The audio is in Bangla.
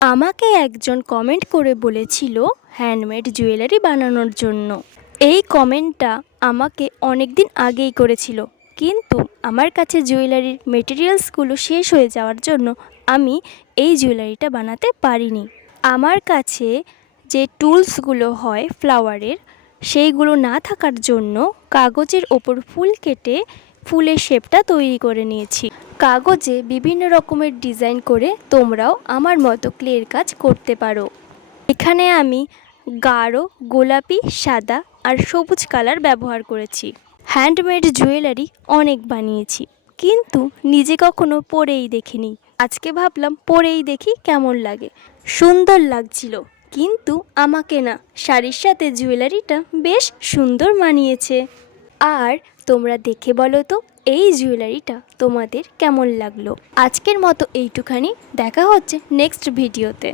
আমাকে একজন কমেন্ট করে বলেছিল হ্যান্ডমেড জুয়েলারি বানানোর জন্য। এই কমেন্টটা আমাকে অনেক দিন আগেই করেছিল, কিন্তু আমার কাছে জুয়েলারির মেটেরিয়ালসগুলো শেষ হয়ে যাওয়ার জন্য আমি এই জুয়েলারিটা বানাতে পারিনি। আমার কাছে যে টুলসগুলো হয় ফ্লাওয়ারের, সেইগুলো না থাকার জন্য কাগজের ওপর ফুল কেটে ফুলের শেপটা তৈরি করে নিয়েছি। কাগজে বিভিন্ন রকমের ডিজাইন করে তোমরাও আমার মতো ক্লের কাজ করতে পারো। এখানে আমি গাঢ় গোলাপি, সাদা আর সবুজ কালার ব্যবহার করেছি। হ্যান্ডমেড জুয়েলারি অনেক বানিয়েছি, কিন্তু নিজে কখনো পরেই দেখিনি। আজকে ভাবলাম পরেই দেখি কেমন লাগে। সুন্দর লাগছিল, কিন্তু আমাকে না, শাড়ির সাথে জুয়েলারিটা বেশ সুন্দর মানিয়েছে। আর তোমরা দেখে বলো তো এই জুয়েলারিটা তোমাদের কেমন লাগলো। আজকের মতো এইটুখানি, দেখা হচ্ছে নেক্সট ভিডিওতে।